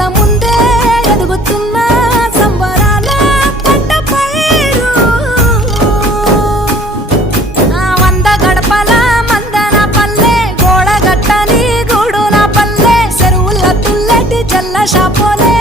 కళ్ళ ముందే ఎదుగుతున్న సంబరాల పంట పైరు వంద గడపల మందన పల్లె గోడ గట్టని గూడు నా పల్లె చెరువుల తుల్లటి జల్ల షాపోలే